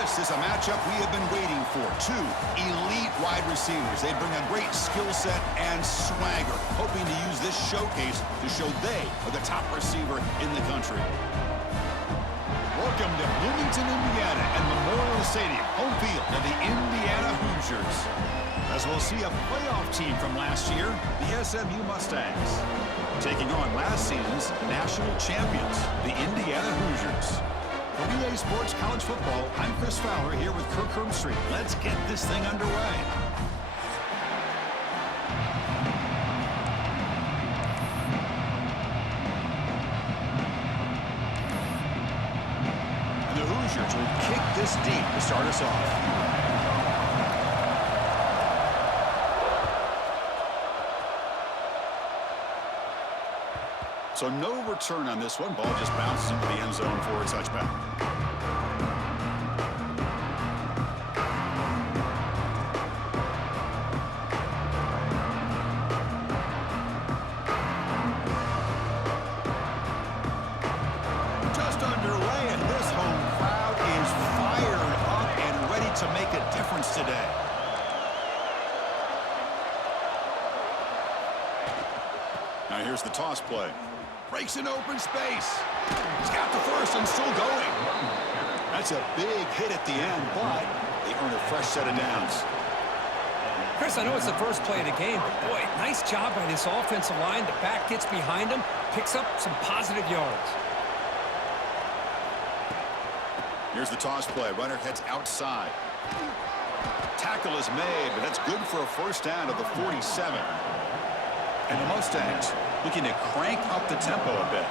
This is a matchup we have been waiting for. Two elite wide receivers. They bring a great skill set and swagger, hoping to use this showcase to show they are the top receiver in the country. Welcome to Bloomington, Indiana, and Memorial Stadium, home field of the Indiana Hoosiers. As we'll see a playoff team from last year, the SMU Mustangs, taking on last season's national champions, the Indiana Hoosiers. For EA Sports College Football, I'm Chris Fowler here with Kirk Hermstreet. Let's get this thing underway. And the Hoosiers will kick this deep to start us off. So no return on this one. Ball just bounces into the end zone for a touchback. Just underway, and this home crowd is fired up and ready to make a difference today. Now here's the toss play. Breaks an open space. He's got the first and still going. That's a big hit at the end, but they earn a fresh set of downs. Chris, I know it's the first play of the game, but boy, nice job by this offensive line. The back gets behind him, picks up some positive yards. Here's the toss play. Runner heads outside. Tackle is made, but that's good for a first down to the 47. And the Mustangs looking to crank up the tempo a bit.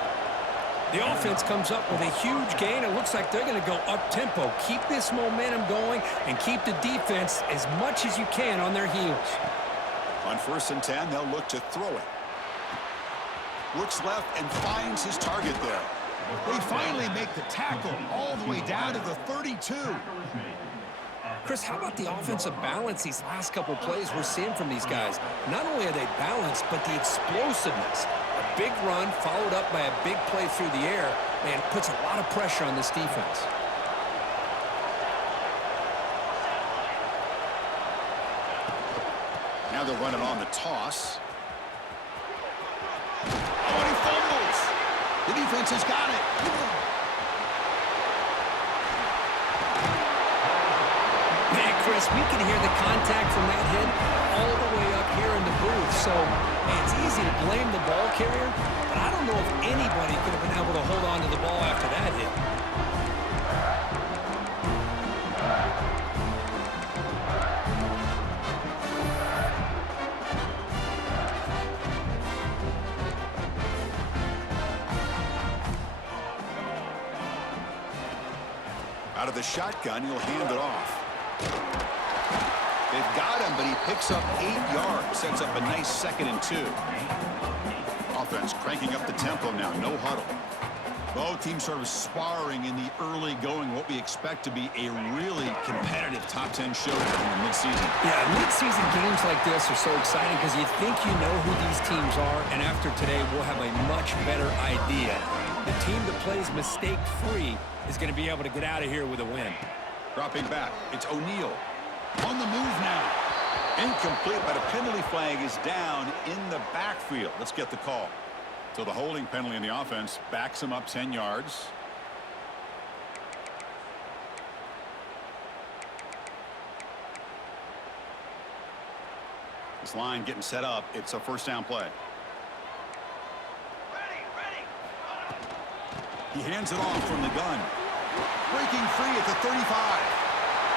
The offense comes up with a huge gain. It looks like they're going to go up-tempo. Keep this momentum going and keep the defense as much as you can on their heels. On 1st and 10, they'll look to throw it. Looks left and finds his target there. They finally make the tackle all the way down to the 32. Chris, how about the offensive balance these last couple plays we're seeing from these guys? Not only are they balanced, but the explosiveness. A big run followed up by a big play through the air, man, puts a lot of pressure on this defense. Now they're running on the toss. Oh, and he fumbles. The defense has got it. Chris, we can hear the contact from that hit all the way up here in the booth. So, it's easy to blame the ball carrier, but I don't know if anybody could have been able to hold on to the ball after that hit. Out of the shotgun, he'll hand it off. They've got him, but he picks up 8 yards, sets up a nice 2nd and 2. Offense cranking up the tempo now, no huddle. Both teams sort of sparring in the early going, what we expect to be a really competitive top 10 showdown in the midseason. Yeah, midseason games like this are so exciting because you think you know who these teams are, and after today, we'll have a much better idea. The team that plays mistake-free is going to be able to get out of here with a win. Dropping back, it's O'Neal. On the move now. Incomplete, but a penalty flag is down in the backfield. Let's get the call. So the holding penalty in the offense backs him up 10 yards. This line getting set up. It's a first down play. He hands it off from the gun. Breaking free at the 35.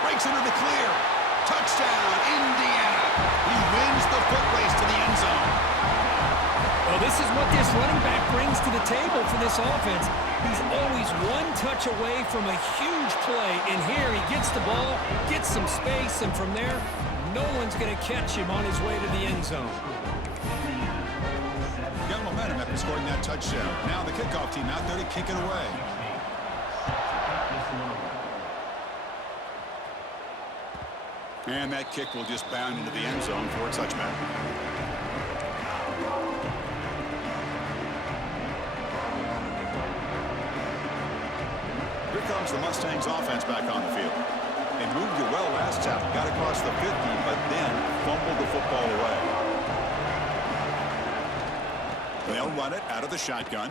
Breaks into the clear. Touchdown, Indiana. He wins the foot race to the end zone. Well, this is what this running back brings to the table for this offense. He's always one touch away from a huge play. And here he gets the ball, gets some space, and from there, no one's going to catch him on his way to the end zone. Got momentum after scoring that touchdown. Now the kickoff team out there to kick it away. And that kick will just bound into the end zone for a touchback. Here comes the Mustangs offense back on the field. They moved it well last time. Got across the 50, but then fumbled the football away. They'll run it out of the shotgun.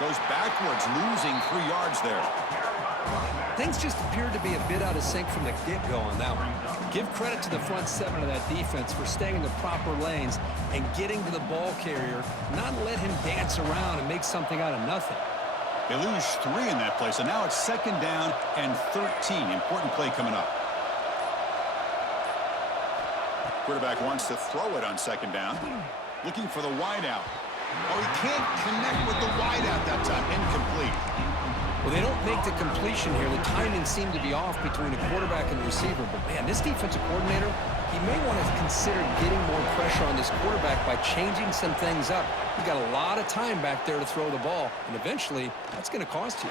Goes backwards, losing 3 yards there. Things just appeared to be a bit out of sync from the get-go on that one. Give credit to the front seven of that defense for staying in the proper lanes and getting to the ball carrier, not let him dance around and make something out of nothing. They lose 3 in that play, so now it's 2nd down and 13. Important play coming up. Quarterback wants to throw it on 2nd down. Looking for the wideout. Oh, he can't connect with the wideout that time. Incomplete. Well, they don't make the completion here. The timing seemed to be off between the quarterback and the receiver. But, man, this defensive coordinator, he may want to consider getting more pressure on this quarterback by changing some things up. He's got a lot of time back there to throw the ball, and eventually that's going to cost you.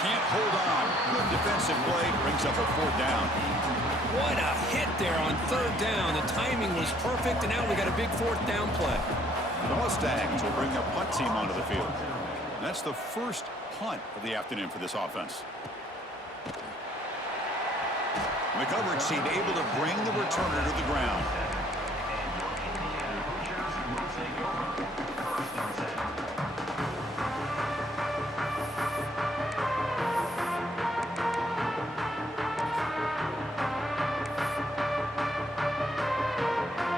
Can't hold on. Good defensive play. Brings up a 4th down. What a hit there on 3rd down. The timing was perfect, and now we got a big 4th down play. The Mustangs will bring a punt team onto the field. That's the first punt of the afternoon for this offense. The coverage team able to bring the returner to the ground.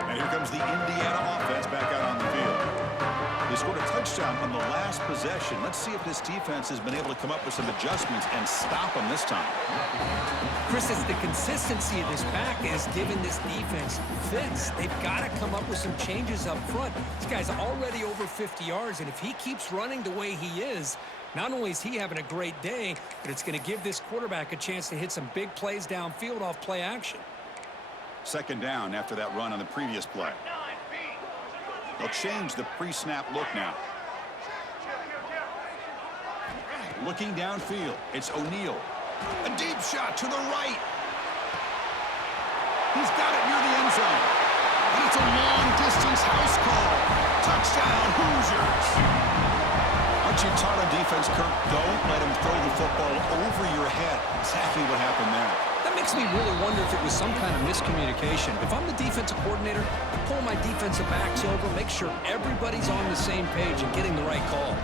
And here comes the Indiana offense back out on the field. They scored a touchdown on the last possession. Let's see if this defense has been able to come up with some adjustments and stop them this time. Chris, it's the consistency of this back is giving this defense fits. They've got to come up with some changes up front. This guy's already over 50 yards, and if he keeps running the way he is, not only is he having a great day, but it's going to give this quarterback a chance to hit some big plays downfield off play action. 2nd down after that run on the previous play. They'll change the pre-snap look now. Looking downfield, it's O'Neal. A deep shot to the right. He's got it near the end zone. And it's a long-distance house call. Touchdown, Hoosiers. Aren't you taught on defense, Kirk? Don't let him throw the football over your head. Exactly what happened there. That makes me really wonder if it was some kind of miscommunication. If I'm the defensive coordinator, I pull my defensive backs over, make sure everybody's on the same page and getting the right call.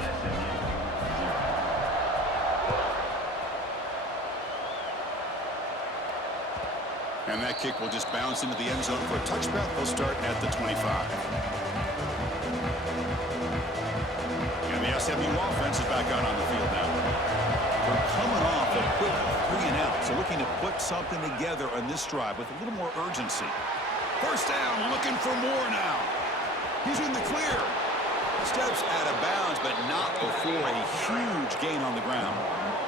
And that kick will just bounce into the end zone for a touchback. They'll start at the 25. And the SMU offense is back out on the field now. They're coming off a quick 3-and-out, so looking to put something together on this drive with a little more urgency. 1st down, looking for more now. He's in the clear. Steps out of bounds, but not before a huge gain on the ground.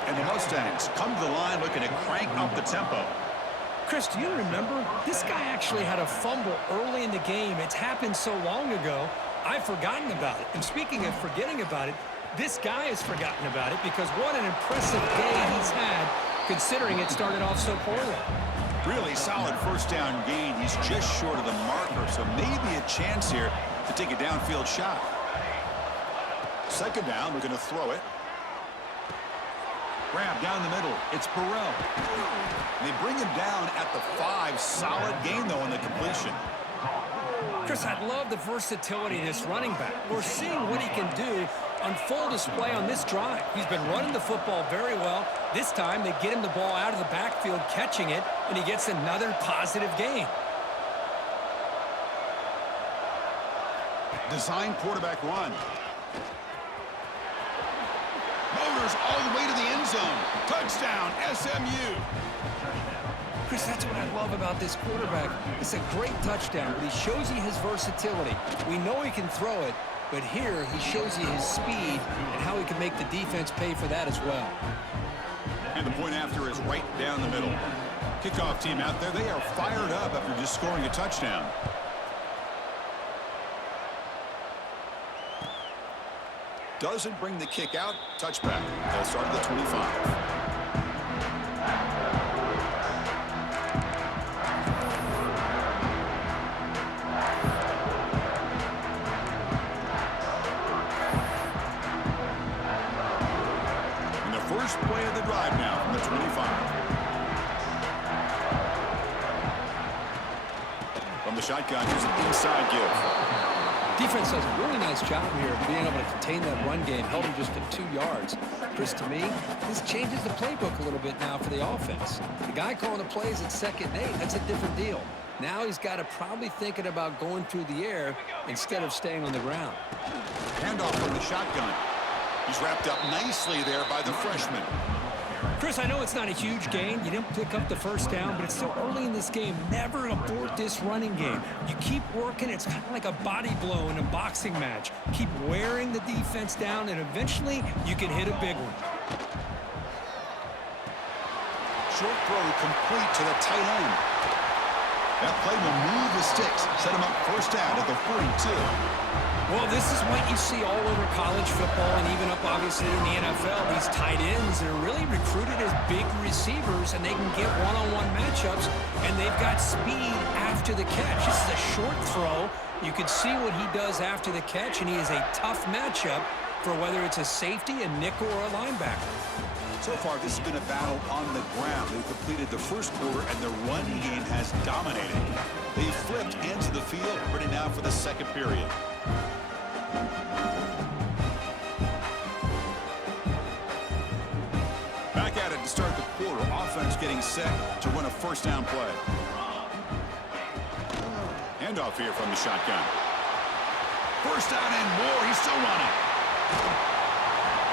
And the Mustangs come to the line looking to crank up the tempo. Chris, do you remember? This guy actually had a fumble early in the game. It's happened so long ago, I've forgotten about it. And speaking of forgetting about it, this guy has forgotten about it because what an impressive day he's had considering it started off so poorly. Really solid 1st down gain. He's just short of the marker, so maybe a chance here to take a downfield shot. 2nd down, we're going to throw it. Grab down the middle. It's Burrell. They bring him down at the 5. Solid gain, though, on the completion. Chris, I love the versatility of this running back. We're seeing what he can do on full display on this drive. He's been running the football very well. This time, they get him the ball out of the backfield, catching it, and he gets another positive gain. Design quarterback run. Motors all the way to the end zone. Touchdown, SMU. Chris, that's what I love about this quarterback. It's a great touchdown, but he shows you his versatility. We know he can throw it, but here he shows you his speed and how he can make the defense pay for that as well. And the point after is right down the middle. Kickoff team out there, they are fired up after just scoring a touchdown. Doesn't bring the kick out. Touchback. They'll start at the 25. And the first play of the drive now from the 25. shotgun. Here's an inside give. Defense does a really nice job here of being able to contain that run game, held him just to 2 yards. Chris, to me, this changes the playbook a little bit now for the offense. The guy calling the plays at 2nd and 8, that's a different deal. Now he's got to probably thinking about going through the air instead of staying on the ground. Handoff from the shotgun. He's wrapped up nicely there by the freshman. Chris, I know it's not a huge gain. You didn't pick up the first down, but it's still early in this game. Never abort this running game. You keep working. It's kind of like a body blow in a boxing match. Keep wearing the defense down, and eventually you can hit a big one. Short throw complete to the tight end. That play will move the sticks. Set him up first down at the 42. Well, this is what you see all over college football and even up, obviously, in the NFL. These tight ends are really recruited as big receivers, and they can get one-on-one matchups, and they've got speed after the catch. This is a short throw. You can see what he does after the catch, and he is a tough matchup for whether it's a safety, a nickel, or a linebacker. So far, this has been a battle on the ground. They've completed the first quarter, and the run game has dominated. They've flipped into the field, ready now for the second period. Back at it to start the quarter. Offense getting set to run a first down play. Handoff here from the shotgun. First down and more. He's still running.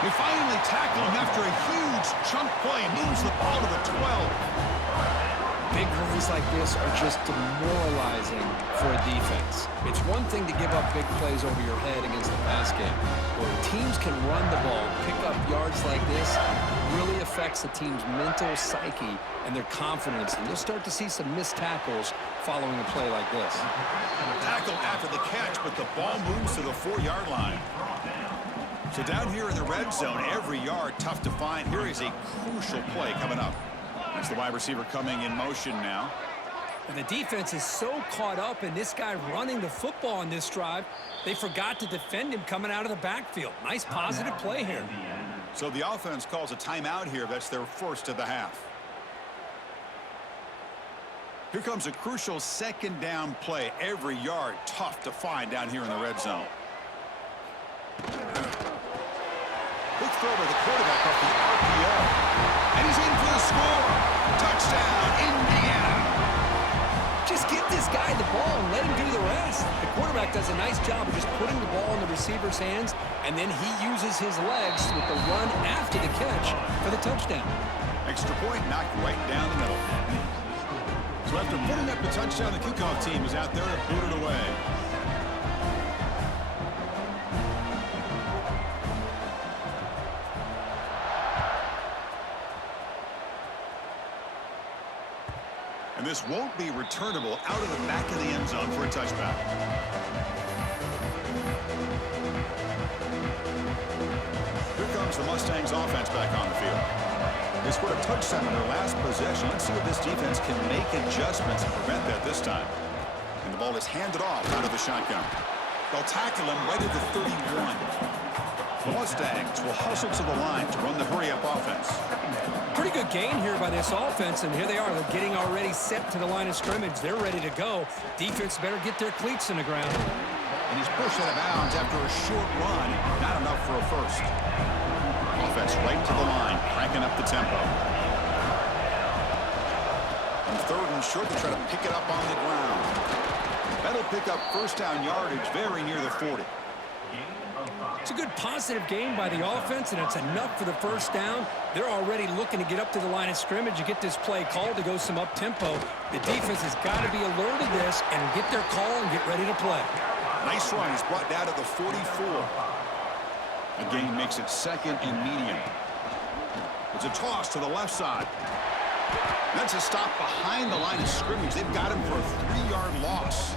They finally tackle him after a huge chunk play. Moves the ball to the 12. Big runs like this are just demoralizing for a defense. It's one thing to give up big plays over your head against the pass game. When teams can run the ball, pick up yards like this, really affects the team's mental psyche and their confidence. And you'll start to see some missed tackles following a play like this. Tackle after the catch, but the ball moves to the 4-yard line. So down here in the red zone, every yard tough to find. Here is a crucial play coming up. That's the wide receiver coming in motion now. And the defense is so caught up in this guy running the football on this drive, they forgot to defend him coming out of the backfield. Nice positive play here. So the offense calls a timeout here. That's their first of the half. Here comes a crucial second down play. Every yard tough to find down here in the red zone. Quick throw by the quarterback off the RPO. And he's in for the score. Touchdown, Indiana. Just get this guy the ball and let him do the rest. The quarterback does a nice job of just putting the ball in the receiver's hands, and then he uses his legs with the run after the catch for the touchdown. Extra point knocked right down the middle. So after putting up the touchdown, the kickoff team is out there to boot it away. And this won't be returnable out of the back of the end zone for a touchback. Here comes the Mustangs offense back on the field. They scored a touchdown in their last possession. Let's see if this defense can make adjustments and prevent that this time. And the ball is handed off out of the shotgun. They'll tackle him right at the 31. The Mustangs will hustle to the line to run the hurry-up offense. Pretty good gain here by this offense, and here they are. They're getting already set to the line of scrimmage. They're ready to go. Defense better get their cleats in the ground. And he's pushed out of bounds after a short run. Not enough for a first. Offense right to the line, cranking up the tempo. On third and short, they try to pick it up on the ground. That'll pick up first down yardage very near the 40. It's a good positive game by the offense, and it's enough for the first down. They're already looking to get up to the line of scrimmage and get this play called to go some up-tempo. The defense has got to be alert to this and get their call and get ready to play. Nice run. He's brought down to the 44. Again, makes it second and medium. It's a toss to the left side. That's a stop behind the line of scrimmage. They've got him for a 3-yard loss.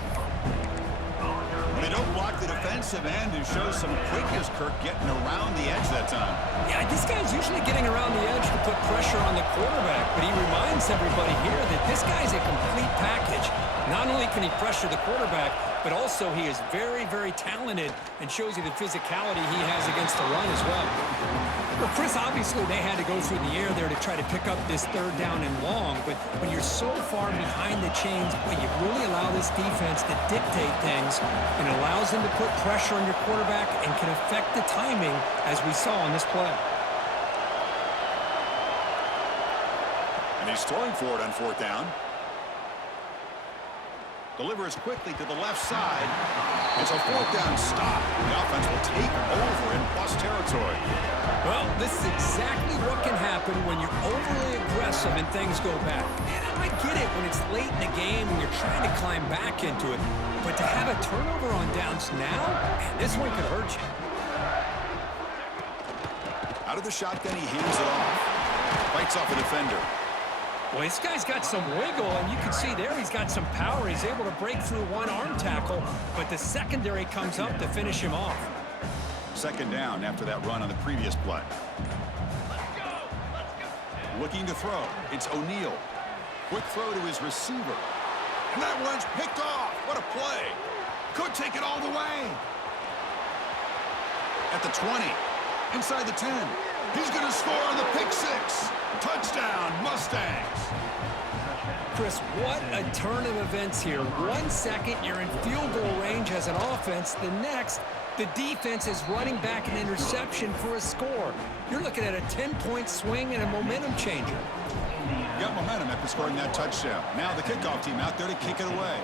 They don't block the defensive end who shows some quickness, Kirk, getting around the edge that time. Yeah, this guy's usually getting around the edge to put pressure on the quarterback, but he reminds everybody here that this guy's a complete package. Not only can he pressure the quarterback, but also he is very, very talented and shows you the physicality he has against the run as well. Well, Chris, obviously they had to go through the air there to try to pick up this third down and long, but when you're so far behind the chains, boy, you really allow this defense to dictate things, and it allows them to put pressure on your quarterback and can affect the timing, as we saw on this play. And he's throwing for it on fourth down. Delivers quickly to the left side. It's a fourth down stop. The offense will take over in plus territory. Well, this is exactly what can happen when you're overly aggressive and things go bad. And I get it when it's late in the game and you're trying to climb back into it. But to have a turnover on downs now, man, this one could hurt you. Out of the shotgun, he hands it off. Fights off a defender. Well, this guy's got some wiggle, and you can see there he's got some power. He's able to break through one arm tackle, but the secondary comes up to finish him off. Second down after that run on the previous play. Looking to throw. It's O'Neal. Quick throw to his receiver. And that one's picked off. What a play. Could take it all the way. At the 20. Inside the 10. He's going to score on the pick six. Touchdown, Mustangs. Chris, what a turn of events here. 1 second, you're in field goal range as an offense. The next, the defense is running back an interception for a score. You're looking at a 10-point swing and a momentum changer. Got momentum after scoring that touchdown. Now the kickoff team out there to kick it away.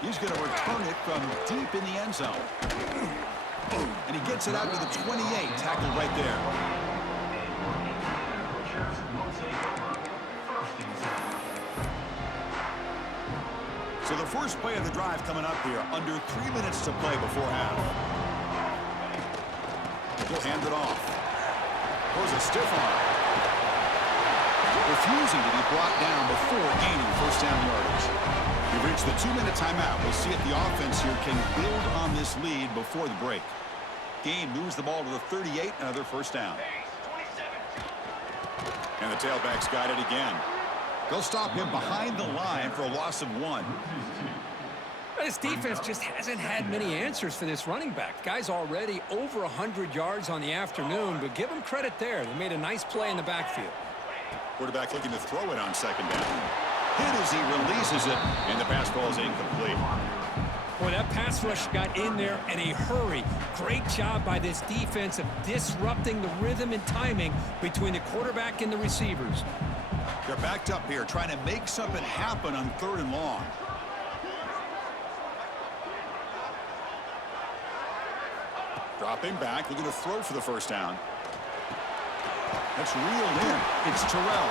He's going to return it from deep in the end zone. And he gets it out to the 28, tackled right there. So the first play of the drive coming up here, under 3 minutes to play before half. He'll hand it off. Throws a stiff arm. Refusing to be brought down before gaining first down yardage. We've reached the 2-minute timeout. We'll see if the offense here can build on this lead before the break. Gain moves the ball to the 38, another first down. And the tailback's got it again. They'll stop him behind the line for a loss of 1. This defense just hasn't had many answers for this running back. Guy's already over 100 yards on the afternoon, but give him credit there. They made a nice play in the backfield. Quarterback looking to throw it on second down. Hit as he releases it, and the pass ball is incomplete. Boy, that pass rush got in there in a hurry. Great job by this defense of disrupting the rhythm and timing between the quarterback and the receivers. They're backed up here, trying to make something happen on 3rd and long. Dropping back, looking to throw for the first down. That's reeled in. It's Terrell.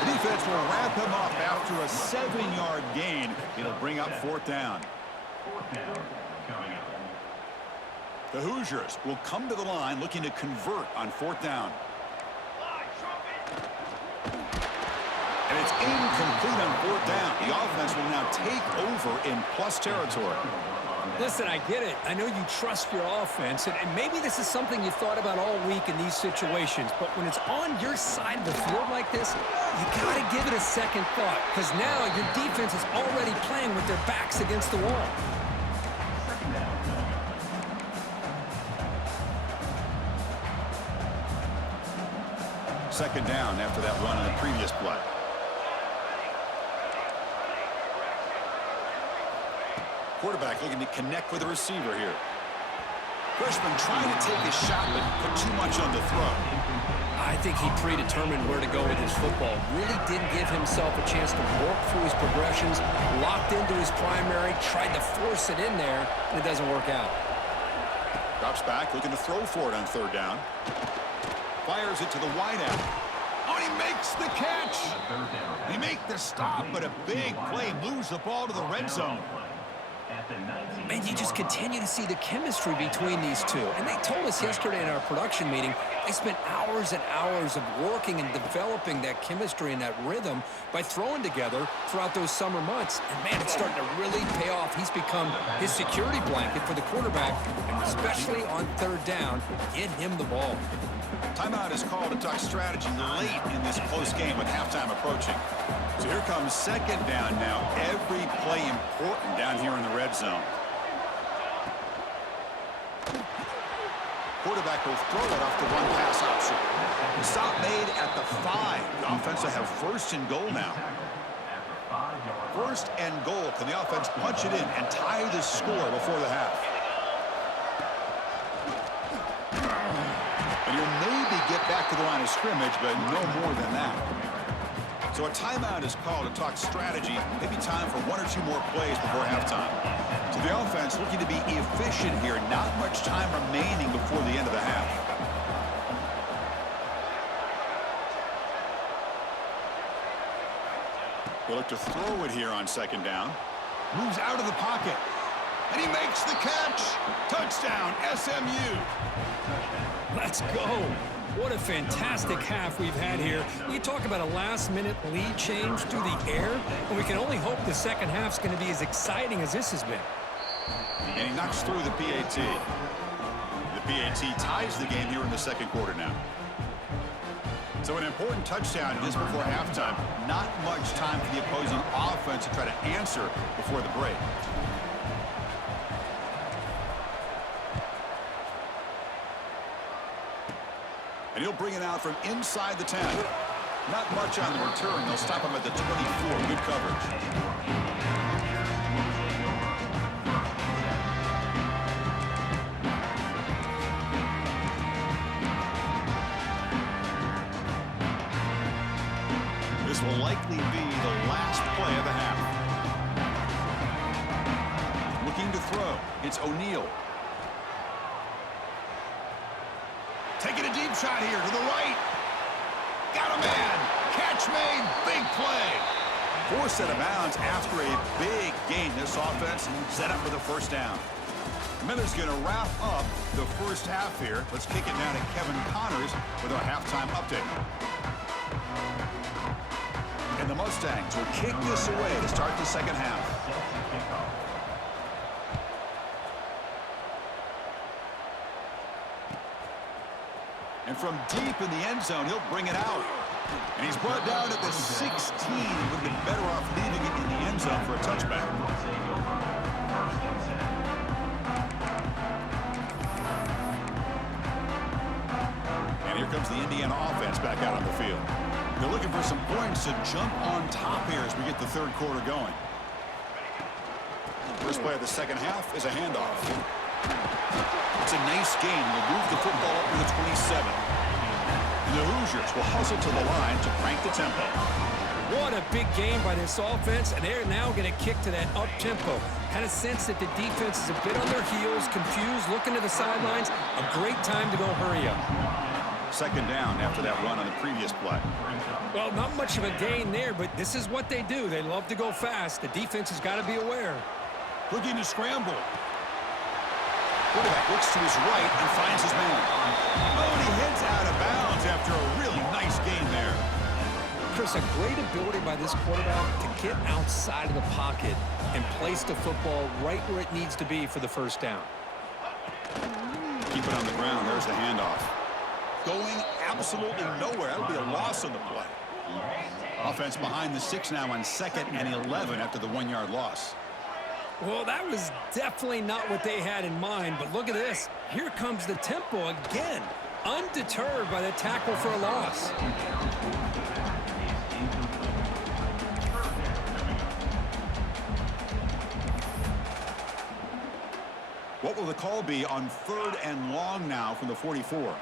The defense will wrap him up after a 7-yard gain. It'll bring up 4th down. The Hoosiers will come to the line looking to convert on 4th down. And it's incomplete on 4th down. The offense will now take over in plus territory. Listen, I get it. I know you trust your offense, and maybe this is something you thought about all week in these situations, but when it's on your side of the field like this, you got to give it a second thought, because now your defense is already playing with their backs against the wall. Second down after that run on the previous play. Quarterback looking to connect with the receiver here. Freshman trying to take a shot, but put too much on the throw. I think he predetermined where to go with his football. Really didn't give himself a chance to work through his progressions, locked into his primary, tried to force it in there, and it doesn't work out. Drops back, looking to throw for it on 3rd down. Fires it to the wideout. Oh, he makes the catch. He make the stop, but a big play moves the ball to the red zone. Man, you just continue to see the chemistry between these two. And they told us yesterday in our production meeting, they spent hours and hours of working and developing that chemistry and that rhythm by throwing together throughout those summer months. And man, it's starting to really pay off. He's become his security blanket for the quarterback, and especially on 3rd down, get him the ball. Timeout is called to talk strategy late in this close game with halftime approaching. So here comes 2nd down now. Every play important down here in the red zone. quarterback will throw it off the one-pass option. The stop made at the 5. The offense will have first and goal now. First and goal. Can the offense punch it in and tie the score before the half? And you'll maybe get back to the line of scrimmage, but no more than that. So a timeout is called to talk strategy. Maybe time for 1 or 2 more plays before halftime. So the offense looking to be efficient here. Not much time remaining before the end of the half. They look to throw it here on second down. Moves out of the pocket. And he makes the catch. Touchdown, SMU. Let's go. What a fantastic half we've had here. You talk about a last-minute lead change through the air, and we can only hope the second half's going to be as exciting as this has been. And he knocks through the PAT. The PAT ties the game here in the second quarter now. So an important touchdown just before halftime. Not much time for the opposing offense to try to answer before the break. And he'll bring it out from inside the 10. Not much on the return. They'll stop him at the 24. Good coverage. This will likely be the last play of the half. Looking to throw. It's O'Neal. Taking a deep shot here to the right. Got a man. Catch made. Big play. Forced out of bounds after a big gain. This offense set up with a first down. Miller's going to wrap up the first half here. Let's kick it now to Kevin Connors with our halftime update. And the Mustangs will kick this away to start the second half. And from deep in the end zone, he'll bring it out. And he's brought down at the 16. Would have been better off leaving it in the end zone for a touchback. And here comes the Indiana offense back out on the field. They're looking for some points to jump on top here as we get the third quarter going. First play of the second half is a handoff. It's a nice gain. We'll move the football up to the 27. And the Hoosiers will hustle to the line to crank the tempo. What a big game by this offense, and they're now going to kick to that up-tempo. Had a sense that the defense is a bit on their heels, confused, looking to the sidelines. A great time to go hurry up. Second down after that run on the previous play. Well, not much of a gain there, but this is what they do. They love to go fast. The defense has got to be aware. Looking to scramble. Quarterback looks to his right and finds his man. Oh, and he heads out of bounds after a really nice gain there. Chris, a great ability by this quarterback to get outside of the pocket and place the football right where it needs to be for the first down. Keep it on the ground. There's the handoff. Going absolutely nowhere. That would be a loss on the play. Offense behind the 6 now on 2nd and 11 after the 1-yard loss. Well, that was definitely not what they had in mind, but look at this. Here comes the tempo again, undeterred by the tackle for a loss. What will the call be on 3rd and long now from the 44?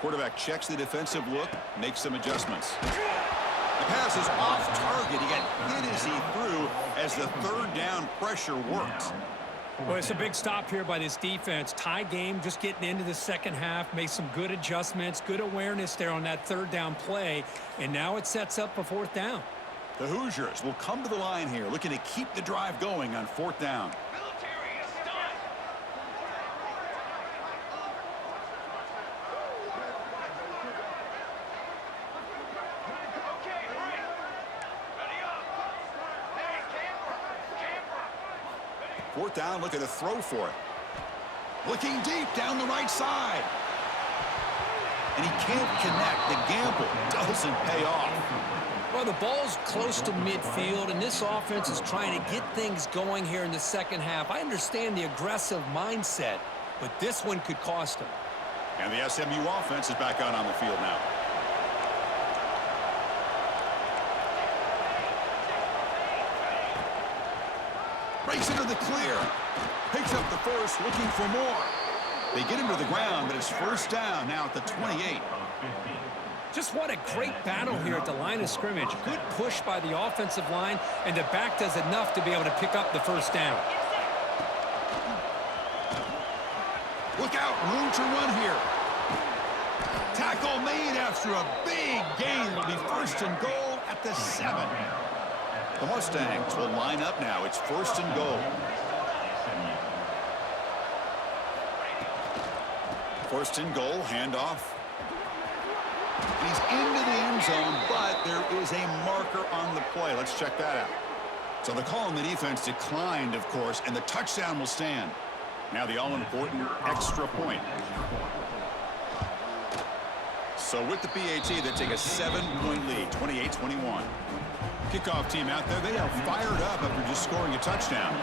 Quarterback checks the defensive look, makes some adjustments. The pass is off target. He got hit as he threw as the 3rd down pressure worked. Well, it's a big stop here by this defense. Tie game, just getting into the second half, made some good adjustments, good awareness there on that 3rd down play, and now it sets up a 4th down. The Hoosiers will come to the line here, looking to keep the drive going on 4th down. Fourth down, looking to throw for it. Looking deep down the right side. And he can't connect. The gamble doesn't pay off. Well, the ball's close to midfield, and this offense is trying to get things going here in the second half. I understand the aggressive mindset, but this one could cost him. And the SMU offense is back out on the field now. Breaks into the clear. Picks up the first, looking for more. They get him to the ground, but it's first down now at the 28. Just what a great battle here at the line of scrimmage. Good push by the offensive line, and the back does enough to be able to pick up the first down. Look out, room to run here. Tackle made after a big gain. It'll be first and goal at the 7. The Mustangs will line up now. It's first and goal. First and goal, handoff. He's into the end zone, but there is a marker on the play. Let's check that out. So the call on the defense declined, of course, and the touchdown will stand. Now the all-important extra point. So with the PAT, they take a 7-point lead, 28-21. Kickoff team out there, they are fired up after just scoring a touchdown.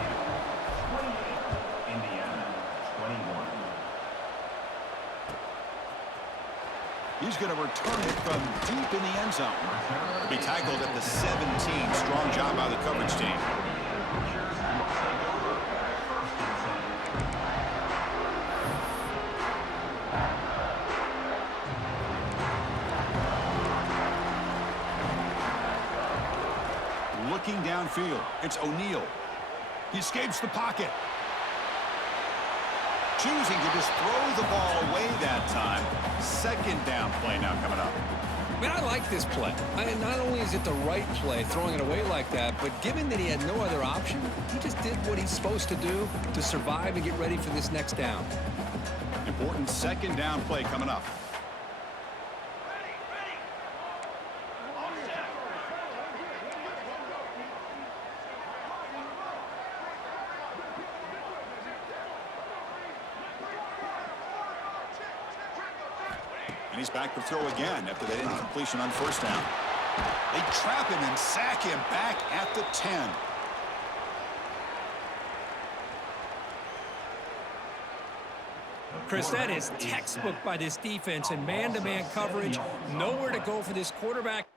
He's going to return it from deep in the end zone. He'll be tackled at the 17. Strong job by the coverage team. Looking downfield, it's O'Neal. He escapes the pocket. Choosing to just throw the ball away that time. Second down play now coming up. Man, I like this play. Not only is it the right play, throwing it away like that, but given that he had no other option, he just did what he's supposed to do to survive and get ready for this next down. Important second down play coming up. And he's back to throw again after that incompletion on first down. They trap him and sack him back at the 10. Chris, that is textbook by this defense and man-to-man coverage. Nowhere to go for this quarterback.